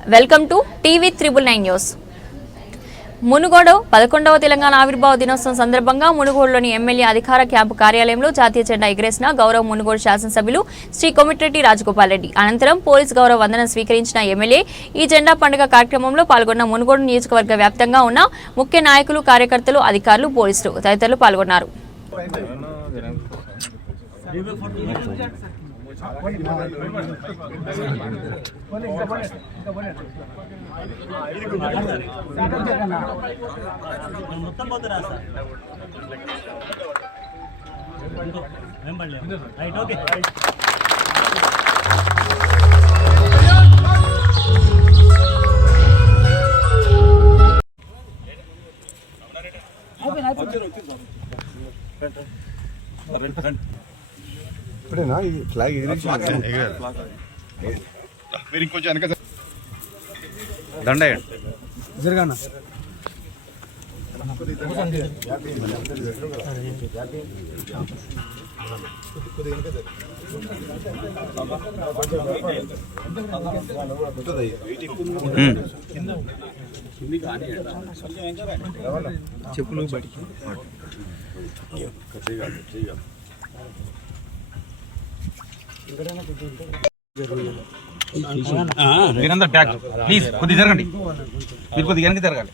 Welcome to TV triple nine news. Munugode పదకొండవ తెలంగాణ ఆవిర్భావ దినోత్సవం సందర్భంగా మునుగోడులోని ఎమ్మెల్యే అధికార క్యాంపు కార్యాలయంలో జాతీయ జెండా ఎగరేసిన గౌరవ మునుగోడు శాసనసభ్యులు శ్రీ కొమిటిరెడ్డి రాజగోపాల్ రెడ్డి. అనంతరం పోలీస్ గౌరవ వందనం స్వీకరించిన ఎమ్మెల్యే ఈ జెండా పండుగ కార్యక్రమంలో పాల్గొన్న మునుగోడు నియోజకవర్గ వ్యాప్తంగా ఉన్న ముఖ్య నాయకులు కార్యకర్తలు అధికారులు పోలీసులు తదితరులు పాల్గొన్నారు. మొత్తం పోతురా సార్? ఏం పడలేదు రైట్ ఓకే ఇప్పుడేనా ఇది ఫ్లాగ్ మీరు ఇంకొంచెం వెనక దండ జరగానా? చెప్పులు బడికి మీరందరూ ట్యాక్ ప్లీజ్ కొద్దిగా జరగండి. మీరు కొద్దిగా వెనక్కి జరగాలి.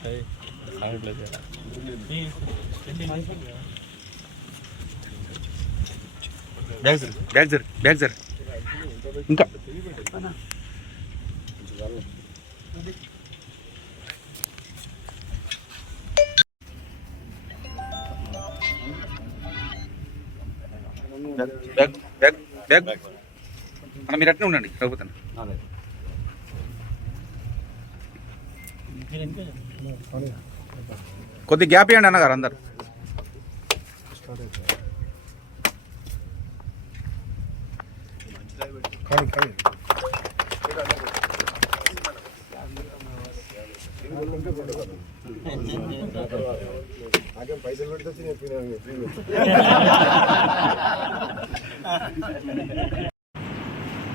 Bag sir bag sir bag sir ఇంకా. బ్యాగ్ బ్యాగ్ బ్యాగ్ అన్న మీరు అట్నే ఉండండి రఘుపతన్ కొద్ది గ్యాప్ ఇవ్వండి అన్నగారు అందరు. నాకేం పైసలు పెడితే చెప్పిన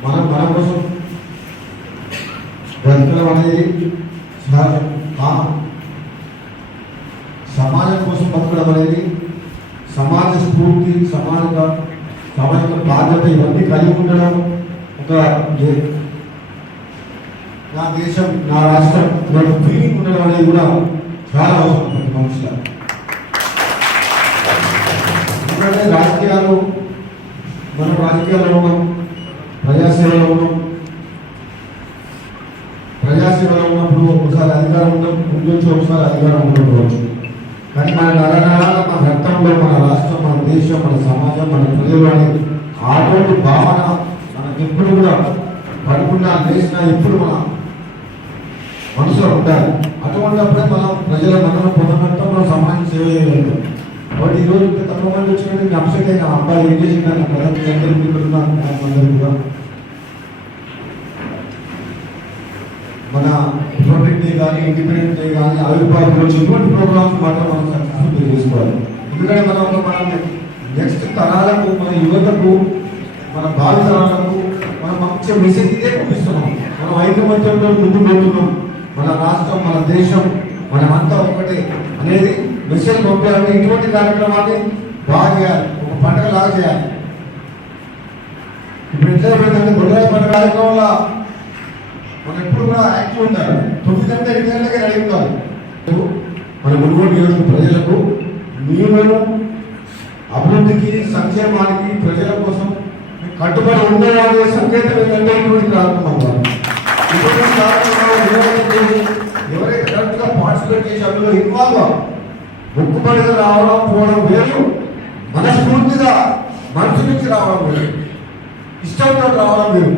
మనం మన కోసం బ్రతకడం అనేది సహజం సమాజం కోసం బతకడం అనేది సమాజ స్ఫూర్తి సమాజ సమాజ బాధ్యత ఇవన్నీ కలిగి ఉండడం ఒక నా దేశం నా రాష్ట్రం నాకు ఫీలింగ్ ఉండడం అనేది కూడా చాలా అవసరం ప్రతి మనిషిలో ఎందుకంటే రాజకీయాలు మనం రాజకీయాల్లో ఉన్నాం ప్రజాసేవలో ఉన్నాం. ప్రజాసేవలో ఉన్నప్పుడు ఒకసారి అధికారం ఉండొచ్చు ఒకసారి అధికారం ఉండకపోవచ్చు. కానీ మన నరనరాల మన రక్తంలో మన రాష్ట్రం మన దేశం మన సమాజం మన ప్రజలు అనే ఆటోటి భావన మనకి ఎప్పుడు కూడా పడుకున్నా లేచినా ఎప్పుడు మన మనసులో ఉండాలి అటువంటిప్పుడే మనం ప్రజల మన్నను పొందడంతో మనం సమాజం సేవ చేయగలుగుతాం. కాబట్టి ఈరోజు ఇంత తక్కువ మంది వచ్చినట్టు నేను అప్సెట్ అయిన అబ్బాయి ఏం చేసిందని ప్రజలు అందరికీ పెడుతున్నాను అందరికీ కూడా. మన రిపబ్లిక్ డే కానీ ఇండిపెండెన్స్ డే కానీ ఆవిర్భావ దినోత్సవం ఇటువంటి ప్రోగ్రామ్స్ మాత్రం మనం అభివృద్ధి చేసుకోవాలి ఎందుకంటే మనం ఒక మన నెక్స్ట్ తరాలకు మన యువతకు మన భావి తరాలకు మనం మంచి మెసేజ్ ఇదే పంపిస్తున్నాం. మనం ఐకమత్యంతో ముందు పోతున్నాం. మన రాష్ట్రం మన దేశం మనమంతా ఒకటే అనేది మెసేజ్ పంపాలంటే ఇటువంటి కార్యక్రమాన్ని బాగా చేయాలి. ఒక పండుగ లాగా చేయాలి. ఇప్పుడు ఎట్లా అయిపోయిందంటే గొడవ పండుగ కార్యక్రమంలో మనం ఎప్పుడు కూడా యాక్టివ్ ఉండాలి. తొమ్మిది గంటల ఎనిమిది గంటలకి రెడీ ఉండాలి. మన మునుగోడు నియోజక ప్రజలకు మేము అభివృద్ధికి సంక్షేమానికి ప్రజల కోసం కట్టుబడి ఉండేవాడే సంకేతం ఏంటంటే ఇటువంటి కార్యక్రమం ఎవరైతే కరెక్ట్గా పార్టిసిపేట్ చేసి అందులో ఇన్వాల్వ్ మొక్కుబడిగా రావడం పోవడం వేరు. మనస్ఫూర్తిగా మనసు నుంచి రావడం వేరు. ఇష్టంతో రావడం వేరు.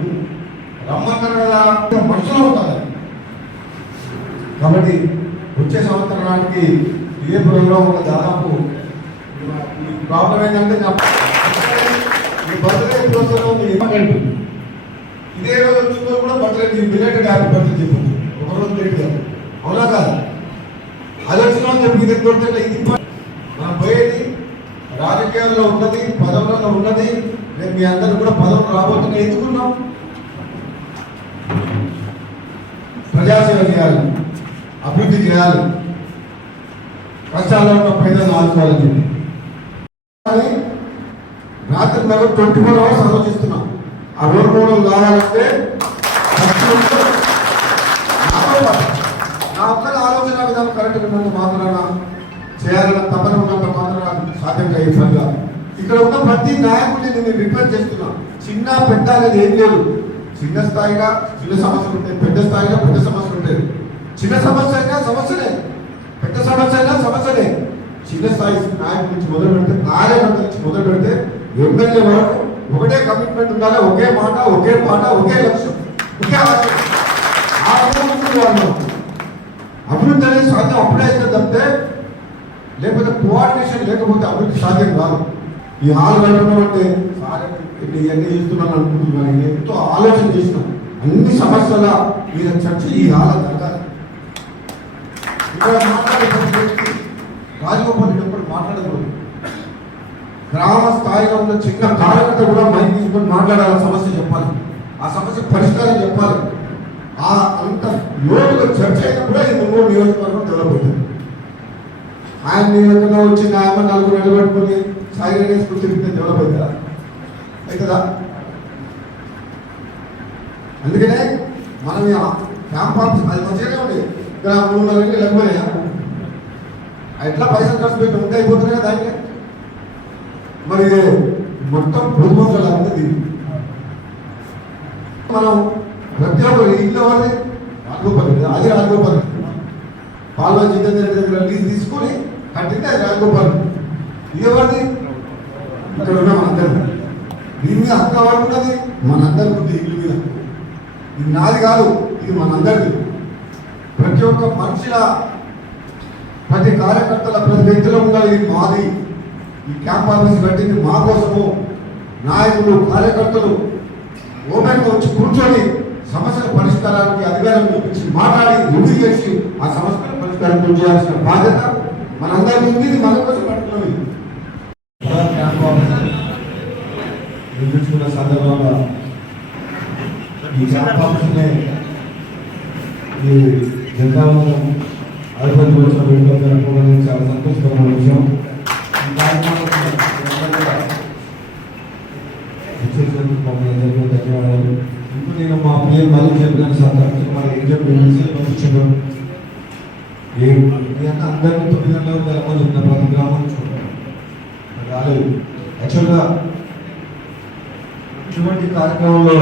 రమ్మంటారు కదా మనుషులు అవుతారు. కాబట్టి వచ్చే సంవత్సరం నాటికి ఇదే ప్రోగ్రామ్ ఒక దాదాపు ఈ ప్రాబ్లం ఏంటంటే నా ఈ బర్త్డే ప్రోగ్రామ్ ఇదే రోజు వచ్చిందో కూడా బర్త్డే మీ బిల్లెట్ హ్యాపీ బర్త్డే చెప్పు ఒకరోజు లేట్ కాదు. అవునా కాదు? అది వచ్చిన చెప్పి ఇది కొడితే ఇది మనం పోయేది రాజకీయాల్లో ఉన్నది పదవులలో ఉన్నది. రేపు మీ అందరూ కూడా పదవులు రాబోతున్నాయి. ఎందుకున్నాం ప్రజాసేవ చేయాలి అభివృద్ధి చేయాలి కష్టాల్లో ఉన్న ప్రజలను ఆదుకోవాలని చెప్పి. రాత్రి నెల ట్వంటీ ఫోర్ అవర్స్ ఆలోచిస్తున్నాం. ఆ రోడ్ మోడల్ కావాలంటే నా ఒక్కరి ఆలోచన విధానం కరెక్ట్ ఉన్నంత మాత్రాన చేయాలన్న తపన ఉన్నంత మాత్రాన సాధ్యం అయ్యే పని కాదు ఇక్కడ ఉన్న ప్రతి నాయకుడిని నేను రిక్వెస్ట్ చేస్తున్నా. చిన్న పెద్ద అనేది ఏం లేదు. చిన్న స్థాయిగా చిన్న సమస్యలు ఉంటాయి పెద్ద స్థాయి చిన్న సమస్య అయినా సమస్యలే పెద్ద సమస్య అయినా సమస్యలే చిన్న స్థాయి నాయకు నుంచి మొదలు పెడితే కార్యకర్త నుంచి మొదలు పెడితే ఎమ్మెల్యే వరకు ఒకటే కమిట్మెంట్ ఉండాలి. ఒకే మాట ఒకే పాట ఒకే లక్ష్యం ఒకే ఆశయం అభివృద్ధి అనేది సాధ్యం అప్పుడే అయితే తప్పితే లేకపోతే కోఆర్డినేషన్ లేకపోతే అభివృద్ధి సాధ్యం కాదు. ఈ హాల్ కట్టడం అంటే సార్ ఇవన్నీ చేస్తున్నాను అనుకుంటున్నాను. ఎంతో ఆలోచన చేసినాం. అన్ని సమస్యల మీద చర్చ ఈ హాల్ జరగాలి ఇక్కడ మాట్లాడే ప్రతి వ్యక్తి రాజగోపాల్ రెడ్డి ఎప్పుడు మాట్లాడకూడదు. గ్రామ స్థాయిలో ఉన్న చిన్న కార్యకర్త కూడా మైక్ తీసుకొని మాట్లాడాలి సమస్య చెప్పాలి. ఆ సమస్య పరిష్కారం చెప్పాలి. ఆ అంత లోతుగా చర్చ అయినప్పుడే ఈ మున్నూరు నియోజకవర్గం తెలబోతుంది ఆయన నియోజకంలో వచ్చిన ఆమె నలుగురు నిలబెట్టుకుని సాయి వేసుకుని తిరిగితే డెవలప్ అవుతుందా అందుకనే మనం క్యాంప్ ఆఫీస్ అది మంచిగానే ఉండేది ఇక్కడ మూడు నెలలు ఎట్లా పైసలు ఖర్చు పెట్టి ఉంటే అయిపోతున్నాయి కదా దానికి? మరి మొత్తం పొదుపులు అందది మనం ప్రతి ఒక్కరు ఇంట్లో వాళ్ళే రాఘోపాలి అది రాఘోపాలి పాల్వా జితేంద్ర రెడ్డి దగ్గర లీజ్ తీసుకొని కట్టింది అది రాఘోపాలి ఇది ఇక్కడ ఉన్న మనందరిది. దీని మీద హక్కు ఎవరు ఉన్నది? మనందరికి ఇల్లు మీద. ఇది నాది కాదు ఇది మనందరిది. ప్రతి ఒక్క మనుషుల ప్రతి కార్యకర్తల ప్రతి వ్యక్తిలో ఉండాలి ఇది మాది. ఈ క్యాంప్ ఆఫీస్ పెట్టింది మా కోసము. నాయకులు కార్యకర్తలు ఓపెన్గా వచ్చి కూర్చొని సమస్యల పరిష్కారానికి అధికారం చూపించి మాట్లాడి రుడి చేసి ఆ సమస్యల పరిష్కారం చేయాల్సిన బాధ్యత మనందరి ఉంది. ఇది మన కోసం పట్టుకున్నది క్యాంప్ ఆఫీస్ నిర్మించుకున్న సందర్భంగా ఈ క్యాంప్ ఆఫీస్ని ఈ జనతావంతం అధిపతి వచ్చిన వేడుకలు జరుపుకోవడం చాలా సంతోషకరమైన విషయం. ఈ మమ్మల్ని అందరికీ ధన్యవాదాలు. ఇప్పుడు నేను మా పిల్లలు మళ్ళీ చెప్పినాను సార్. మన ఏం అందరికీ తొమ్మిది గంటల ప్రతి గ్రామం రాలేదు. యాక్చువల్గా ఇటువంటి కార్యక్రమంలో